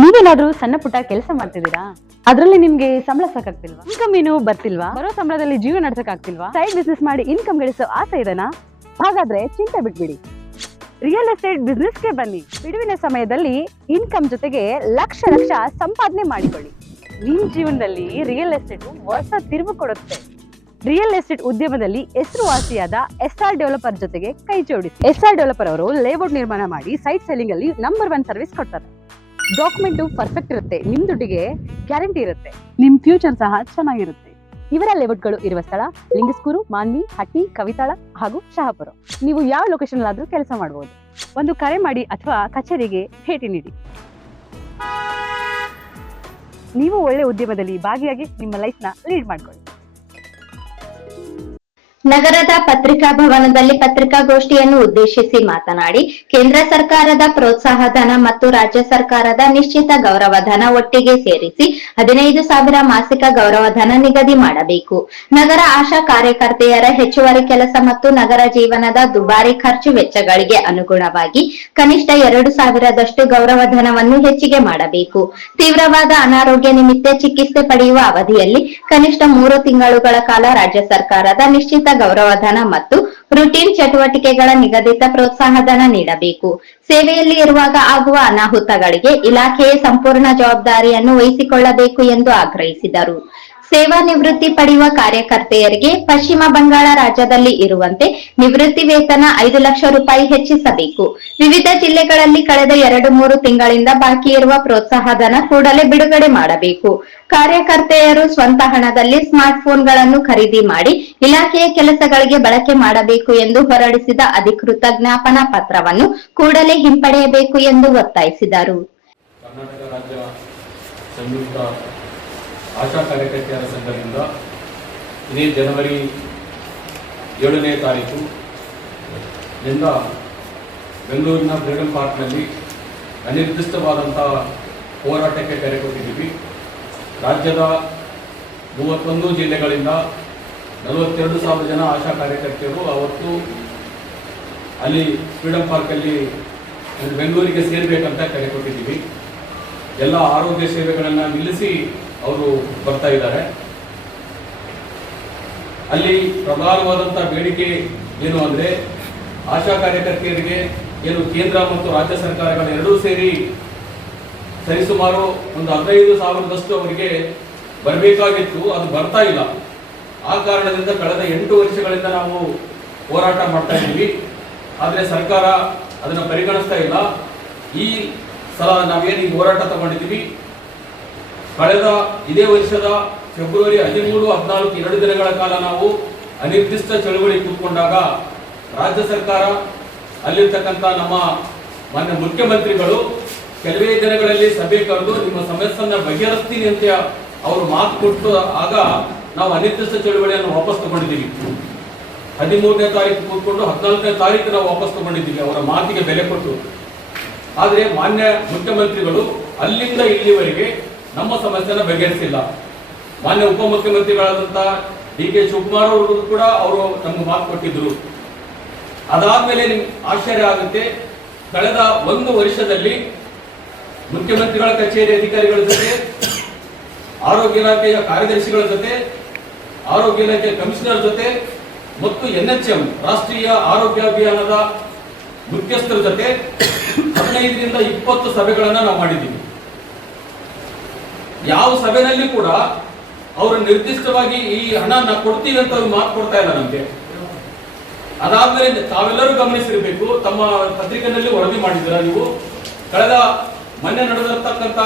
ನೀವೇನಾದ್ರೂ ಸಣ್ಣ ಪುಟ್ಟ ಕೆಲಸ ಮಾಡ್ತಿದ್ದೀರಾ? ಅದರಲ್ಲಿ ನಿಮ್ಗೆ ಸಂಬಳ ಸಾಕಾಗ್ತಿಲ್ವಾ? ಇನ್ಕಮ್ ಏನು ಬರ್ತಿಲ್ವಾ? ಬರೋ ಸಂಬಳದಲ್ಲಿ ಜೀವನ ನಡೆಸಕ್ ಆಗ್ತಿಲ್ವಾ? ಸೈಡ್ ಬಿಸ್ನೆಸ್ ಮಾಡಿ ಇನ್ಕಮ್ ಗಳಿಸೋ ಆಸೆ ಇದೆನಾ? ಹಾಗಾದ್ರೆ ಚಿಂತೆ ಬಿಟ್ಬಿಡಿ, ರಿಯಲ್ ಎಸ್ಟೇಟ್ ಬಿಸ್ನೆಸ್ಗೆ ಬನ್ನಿ. ಬಿಡುವಿನ ಸಮಯದಲ್ಲಿ ಇನ್ಕಮ್ ಜೊತೆಗೆ ಲಕ್ಷ ಲಕ್ಷ ಸಂಪಾದನೆ ಮಾಡಿಕೊಳ್ಳಿ. ನಿಮ್ ಜೀವನದಲ್ಲಿ ರಿಯಲ್ ಎಸ್ಟೇಟ್ ಹೊಸ ತಿರುವು ಕೊಡುತ್ತೆ. ರಿಯಲ್ ಎಸ್ಟೇಟ್ ಉದ್ಯಮದಲ್ಲಿ ಹೆಸರುವಾಸಿಯಾದ ಎಸ್ಆರ್ ಡೆವಲಪರ್ ಜೊತೆಗೆ ಕೈ ಜೋಡಿಸಿ. ಎಸ್ಆರ್ ಡೆವಲಪರ್ ಅವರು ಲೇಔಟ್ ನಿರ್ಮಾಣ ಮಾಡಿ ಸೈಟ್ ಸೆಲ್ಲಿಂಗ್ ಅಲ್ಲಿ ನಂಬರ್ 1 ಸರ್ವಿಸ್ ಕೊಡ್ತಾರೆ. ಡಾಕ್ಯುಮೆಂಟ್ ಪರ್ಫೆಕ್ಟ್ ಇರುತ್ತೆ, ನಿಮ್ ದುಡ್ಡಿಗೆ ಗ್ಯಾರಂಟಿ ಇರುತ್ತೆ, ನಿಮ್ ಫ್ಯೂಚರ್ ಸಹ ಚೆನ್ನಾಗಿರುತ್ತೆ. ಇವರ ಲೇಔಟ್ಗಳು ಇರುವ ಸ್ಥಳ ಲಿಂಗಸ್ಕೂರು, ಮಾನ್ವಿ, ಹಟ್ಟಿ, ಕವಿತಾಳ ಹಾಗೂ ಶಹಾಪುರ. ನೀವು ಯಾವ ಲೊಕೇಶನ್ ಆದ್ರೂ ಕೆಲಸ ಮಾಡಬಹುದು. ಒಂದು ಕರೆ ಮಾಡಿ ಅಥವಾ ಕಚೇರಿಗೆ ಭೇಟಿ ನೀಡಿ. ನೀವು ಒಳ್ಳೆ ಉದ್ಯಮದಲ್ಲಿ ಭಾಗಿಯಾಗಿ ನಿಮ್ಮ ಲೈಫ್ ನ ಲೀಡ್ ಮಾಡ್ಕೊಳ್ಳಿ. ನಗರದ ಪತ್ರಿಕಾ ಭವನದಲ್ಲಿ ಪತ್ರಿಕಾಗೋಷ್ಠಿಯನ್ನು ಉದ್ದೇಶಿಸಿ ಮಾತನಾಡಿ, ಕೇಂದ್ರ ಸರ್ಕಾರದ ಪ್ರೋತ್ಸಾಹಧನ ಮತ್ತು ರಾಜ್ಯ ಸರ್ಕಾರದ ನಿಶ್ಚಿತ ಗೌರವಧನ ಒಟ್ಟಿಗೆ ಸೇರಿಸಿ 15,000 ಮಾಸಿಕ ಗೌರವಧನ ನಿಗದಿ ಮಾಡಬೇಕು. ನಗರ ಆಶಾ ಕಾರ್ಯಕರ್ತೆಯರ ಹೆಚ್ಚುವರಿ ಕೆಲಸ ಮತ್ತು ನಗರ ಜೀವನದ ದುಬಾರಿ ಖರ್ಚು ವೆಚ್ಚಗಳಿಗೆ ಅನುಗುಣವಾಗಿ ಕನಿಷ್ಠ 2,000ದಷ್ಟು ಗೌರವಧನವನ್ನು ಹೆಚ್ಚಿಗೆ ಮಾಡಬೇಕು. ತೀವ್ರವಾದ ಅನಾರೋಗ್ಯ ನಿಮಿತ್ತ ಚಿಕಿತ್ಸೆ ಪಡೆಯುವ ಅವಧಿಯಲ್ಲಿ ಕನಿಷ್ಠ 3 ತಿಂಗಳುಗಳ ಕಾಲ ರಾಜ್ಯ ಸರ್ಕಾರದ ನಿಶ್ಚಿತ ಗೌರವಧನ ಮತ್ತು ರುಟೀನ್ ಚಟುವಟಿಕೆಗಳ ನಿಗದಿತ ಪ್ರೋತ್ಸಾಹಧನ ನೀಡಬೇಕು. ಸೇವೆಯಲ್ಲಿ ಇರುವಾಗ ಆಗುವ ಅನಾಹುತಗಳಿಗೆ ಇಲಾಖೆಯೇ ಸಂಪೂರ್ಣ ಜವಾಬ್ದಾರಿಯನ್ನು ವಹಿಸಿಕೊಳ್ಳಬೇಕು ಎಂದು ಆಗ್ರಹಿಸಿದರು. ಸೇವಾ ನಿವೃತ್ತಿ ಪಡೆಯುವ ಕಾರ್ಯಕರ್ತೆಯರಿಗೆ ಪಶ್ಚಿಮ ಬಂಗಾಳ ರಾಜ್ಯದಲ್ಲಿ ಇರುವಂತೆ ನಿವೃತ್ತಿ ವೇತನ 5 ಲಕ್ಷ ರೂಪಾಯಿ ಹೆಚ್ಚಿಸಬೇಕು. ವಿವಿಧ ಜಿಲ್ಲೆಗಳಲ್ಲಿ ಕಳೆದ 2-3 ತಿಂಗಳಿಂದ ಬಾಕಿ ಇರುವ ಪ್ರೋತ್ಸಾಹಧನ ಕೂಡಲೇ ಬಿಡುಗಡೆ ಮಾಡಬೇಕು. ಕಾರ್ಯಕರ್ತೆಯರು ಸ್ವಂತ ಹಣದಲ್ಲಿ ಸ್ಮಾರ್ಟ್ ಫೋನ್ಗಳನ್ನು ಖರೀದಿ ಮಾಡಿ ಇಲಾಖೆಯ ಕೆಲಸಗಳಿಗೆ ಬಳಕೆ ಮಾಡಬೇಕು ಎಂದು ಹೊರಡಿಸಿದ ಅಧಿಕೃತ ಜ್ಞಾಪನಾ ಪತ್ರವನ್ನು ಕೂಡಲೇ ಹಿಂಪಡೆಯಬೇಕು ಎಂದು ಒತ್ತಾಯಿಸಿದರು. ಕರ್ನಾಟಕ ರಾಜ್ಯ ಸಂಯುಕ್ತ ಆಶಾ ಕಾರ್ಯಕರ್ತೆಯರ ಸಂಘದಿಂದ ಇದೇ ಜನವರಿ 7ನೇ ತಾರೀಕು ನಿಂದ ಬೆಂಗಳೂರಿನ ಫ್ರೀಡಂ ಪಾರ್ಕ್ನಲ್ಲಿ ಅನಿರ್ದಿಷ್ಟವಾದಂಥ ಹೋರಾಟಕ್ಕೆ ಕರೆ ಕೊಟ್ಟಿದ್ದೀವಿ. ರಾಜ್ಯದ 31 ಜಿಲ್ಲೆಗಳಿಂದ 42,000 ಜನ ಆಶಾ ಕಾರ್ಯಕರ್ತೆಯರು ಅವತ್ತು ಅಲ್ಲಿ ಫ್ರೀಡಂ ಪಾರ್ಕಲ್ಲಿ ಬೆಂಗಳೂರಿಗೆ ಸೇರಬೇಕಂತ ಕರೆ ಕೊಟ್ಟಿದ್ದೀವಿ. ಎಲ್ಲ ಆರೋಗ್ಯ ಸೇವೆಗಳನ್ನು ನಿಲ್ಲಿಸಿ ಅವರು ಬರ್ತಾ ಇದ್ದಾರೆ. ಅಲ್ಲಿ ಪ್ರಧಾನವಾದಂಥ ಬೇಡಿಕೆ ಏನು ಅಂದರೆ, ಆಶಾ ಕಾರ್ಯಕರ್ತೆಯರಿಗೆ ಏನು ಕೇಂದ್ರ ಮತ್ತು ರಾಜ್ಯ ಸರ್ಕಾರಗಳು ಎರಡೂ ಸೇರಿ ಸರಿಸುಮಾರು ಒಂದು 15,000ದಷ್ಟು ಅವರಿಗೆ ಬರಬೇಕಾಗಿತ್ತು, ಅದು ಬರ್ತಾ ಇಲ್ಲ. ಆ ಕಾರಣದಿಂದ ಕಳೆದ 8 ವರ್ಷಗಳಿಂದ ನಾವು ಹೋರಾಟ ಮಾಡ್ತಾ ಇದ್ದೀವಿ. ಆದರೆ ಸರ್ಕಾರ ಅದನ್ನು ಪರಿಗಣಿಸ್ತಾ ಇಲ್ಲ. ಈ ಸಲ ನಾವೇನು ಈ ಹೋರಾಟ ತಗೊಂಡಿದ್ದೀವಿ, ಕಳೆದ ಇದೇ ವರ್ಷದ ಫೆಬ್ರವರಿ 13, 14 2 ದಿನಗಳ ಕಾಲ ನಾವು ಅನಿರ್ದಿಷ್ಟ ಚಳುವಳಿ ಕೂತ್ಕೊಂಡಾಗ ರಾಜ್ಯ ಸರ್ಕಾರ ಅಲ್ಲಿರ್ತಕ್ಕಂಥ ನಮ್ಮ ಮಾನ್ಯ ಮುಖ್ಯಮಂತ್ರಿಗಳು ಕೆಲವೇ ದಿನಗಳಲ್ಲಿ ಸಭೆ ಕರೆದು ನಿಮ್ಮ ಸಮಸ್ಯೆಯನ್ನ ಬಗೆಹರಿಸ್ತೀನಿ ಅಂತ ಅವರು ಮಾತು ಕೊಟ್ಟು ಆಗ ನಾವು ಅನಿರ್ದಿಷ್ಟ ಚಳುವಳಿಯನ್ನು ವಾಪಸ್ ತಗೊಂಡಿದ್ದೀವಿ. 13ನೇ ತಾರೀಕು ಕೂತ್ಕೊಂಡು 14ನೇ ತಾರೀಕು ನಾವು ವಾಪಸ್ ತಗೊಂಡಿದ್ದೀವಿ ಅವರ ಮಾತಿಗೆ ಬೆಲೆ ಕೊಟ್ಟು. ಆದರೆ ಮಾನ್ಯ ಮುಖ್ಯಮಂತ್ರಿಗಳು ಅಲ್ಲಿಂದ ಇಲ್ಲಿವರೆಗೆ ನಮ್ಮ ಸಮಸ್ಯೆನ ಬಗೆಹರಿಸಿಲ್ಲ. ಮಾನ್ಯ ಉಪಮುಖ್ಯಮಂತ್ರಿಗಳಾದಂಥ ಡಿ ಕೆ ಶಿವಕುಮಾರ್ ಅವರು ಕೂಡ ಅವರು ನಮ್ಗೆ ಮಾತು ಕೊಟ್ಟಿದ್ರು. ಅದಾದ್ಮೇಲೆ ನಿಮ್ಗೆ ಆಶ್ಚರ್ಯ ಆಗುತ್ತೆ, ಕಳೆದ 1 ವರ್ಷದಲ್ಲಿ ಮುಖ್ಯಮಂತ್ರಿಗಳ ಕಚೇರಿ ಅಧಿಕಾರಿಗಳ ಜೊತೆ, ಆರೋಗ್ಯ ಇಲಾಖೆಯ ಕಾರ್ಯದರ್ಶಿಗಳ ಜೊತೆ, ಆರೋಗ್ಯ ಇಲಾಖೆಯ ಕಮಿಷನರ್ ಜೊತೆ ಮತ್ತು NHM ರಾಷ್ಟ್ರೀಯ ಆರೋಗ್ಯ ಅಭಿಯಾನದ ಮುಖ್ಯಸ್ಥರ ಜೊತೆ 15ರಿಂದ 20 ಸಭೆಗಳನ್ನ ನಾವು ಮಾಡಿದ್ದೀವಿ. ಯಾವ ಸಭೆಯಲ್ಲಿ ಕೂಡ ಅವರು ನಿರ್ದಿಷ್ಟವಾಗಿ ಈ ಹಣನ ಕೊಡ್ತೀವಿ ಅಂತ ಮಾತು ಕೊಡ್ತಾ ಇಲ್ಲ ನಮ್ಗೆ. ಅದಾದ್ಮೇಲೆ ತಾವೆಲ್ಲರೂ ಗಮನಿಸಿರ್ಬೇಕು, ತಮ್ಮ ಪತ್ರಿಕೆಯಲ್ಲಿ ವರದಿ ಮಾಡಿದ್ದೀರಾ ನೀವು. ಕಳೆದ ಮೊನ್ನೆ ನಡೆದಿರತಕ್ಕಂಥ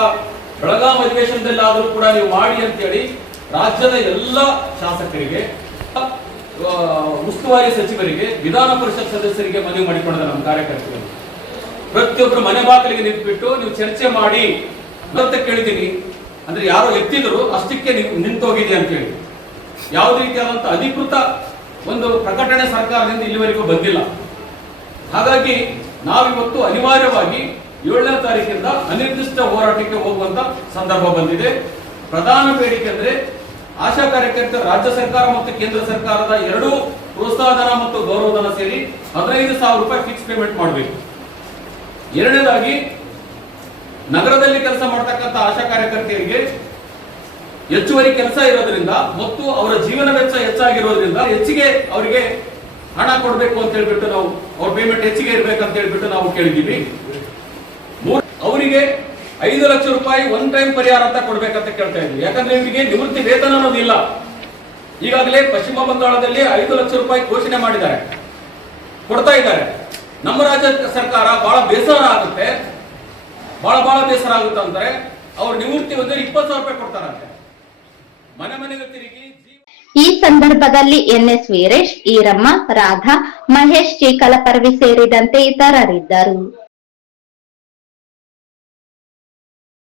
ಬೆಳಗಾಂ ಅಧಿವೇಶನದಲ್ಲಿ ಆದರೂ ಕೂಡ ನೀವು ಮಾಡಿ ಅಂತೇಳಿ ರಾಜ್ಯದ ಎಲ್ಲ ಶಾಸಕರಿಗೆ, ಉಸ್ತುವಾರಿ ಸಚಿವರಿಗೆ, ವಿಧಾನ ಪರಿಷತ್ ಸದಸ್ಯರಿಗೆ ಮನವಿ ಮಾಡಿಕೊಂಡ ನಮ್ಮ ಕಾರ್ಯಕರ್ತರು ಪ್ರತಿಯೊಬ್ಬರು ಮನೆ ಬಾಗಿಲಿಗೆ ನಿಂತುಬಿಟ್ಟು ನೀವು ಚರ್ಚೆ ಮಾಡಿ ಅಂತ ಕೇಳಿದ್ದೀನಿ. ಅಂದ್ರೆ ಯಾರೋ ಎತ್ತಿದ್ರು ಅಷ್ಟಕ್ಕೆ ನಿಂತೋಗಿದೆ ಅಂತ ಹೇಳಿ ಯಾವುದೇ ರೀತಿಯಾದಂಥ ಅಧಿಕೃತ ಒಂದು ಪ್ರಕಟಣೆ ಸರ್ಕಾರದಿಂದ ಇಲ್ಲಿವರೆಗೂ ಬಂದಿಲ್ಲ. ಹಾಗಾಗಿ ನಾವಿವತ್ತು ಅನಿವಾರ್ಯವಾಗಿ 7ನೇ ತಾರೀಕಿಂದ ಅನಿರ್ದಿಷ್ಟ ಹೋರಾಟಕ್ಕೆ ಹೋಗುವಂತ ಸಂದರ್ಭ ಬಂದಿದೆ. ಪ್ರಧಾನ ಬೇಡಿಕೆ ಅಂದ್ರೆ ಆಶಾ ಕಾರ್ಯಕರ್ತರ ರಾಜ್ಯ ಸರ್ಕಾರ ಮತ್ತು ಕೇಂದ್ರ ಸರ್ಕಾರದ ಎರಡೂ ಪ್ರೋತ್ಸಾಹಧನ ಮತ್ತು ಗೌರವಧನ ಸೇರಿ 15,000 ರೂಪಾಯಿ ಫಿಕ್ಸ್ ಪೇಮೆಂಟ್ ಮಾಡಬೇಕು. ಎರಡನೇದಾಗಿ ನಗರದಲ್ಲಿ ಕೆಲಸ ಮಾಡ್ತಕ್ಕಂಥ ಆಶಾ ಕಾರ್ಯಕರ್ತೆಯರಿಗೆ ಹೆಚ್ಚುವರಿ ಕೆಲಸ ಇರೋದ್ರಿಂದ ಮತ್ತು ಅವರ ಜೀವನ ವೆಚ್ಚ ಹೆಚ್ಚಾಗಿರೋದ್ರಿಂದ ಹೆಚ್ಚಿಗೆ ಅವರಿಗೆ ಹಣ ಕೊಡಬೇಕು ಅಂತ ಹೇಳ್ಬಿಟ್ಟು ನಾವು ಅವ್ರ ಪೇಮೆಂಟ್ ಹೆಚ್ಚಿಗೆ ಇರ್ಬೇಕಂತ ಹೇಳ್ಬಿಟ್ಟು ನಾವು ಕೇಳಿದ್ದೀವಿ. ಅವರಿಗೆ 5 ಲಕ್ಷ ರೂಪಾಯಿ ಒನ್ ಟೈಮ್ ಪರಿಹಾರ ಅಂತ ಕೊಡ್ಬೇಕಂತ ಕೇಳ್ತಾ ಇದ್ವಿ. ಯಾಕಂದ್ರೆ ಇವರಿಗೆ ನಿವೃತ್ತಿ ವೇತನ ಅನ್ನೋದಿಲ್ಲ. ಈಗಾಗಲೇ ಪಶ್ಚಿಮ ಬಂಗಾಳದಲ್ಲಿ 5 ಲಕ್ಷ ರೂಪಾಯಿ ಘೋಷಣೆ ಮಾಡಿದ್ದಾರೆ, ಕೊಡ್ತಾ ಇದ್ದಾರೆ. ನಮ್ಮ ರಾಜ್ಯ ಸರ್ಕಾರ ಬಹಳ ಬೇಸರ ಆಗುತ್ತೆ, ಬಹಳ ಬೇಸರ ಆಗುತ್ತೆ ಅಂದ್ರೆ ಅವ್ರ ನಿವೃತ್ತಿ ಒಂದು 20,000 ರೂಪಾಯಿ ಕೊಡ್ತಾರಂತೆ. ಮನೆ ಮನೆಗೆ ತಿರುಗಿ. ಈ ಸಂದರ್ಭದಲ್ಲಿ ಎನ್ಎಸ್ ವೀರೇಶ್, ಈರಮ್ಮ, ರಾಧಾ, ಮಹೇಶ್ ಚೀಕಲಪರ್ವಿ ಸೇರಿದಂತೆ ಇತರರಿದ್ದರು.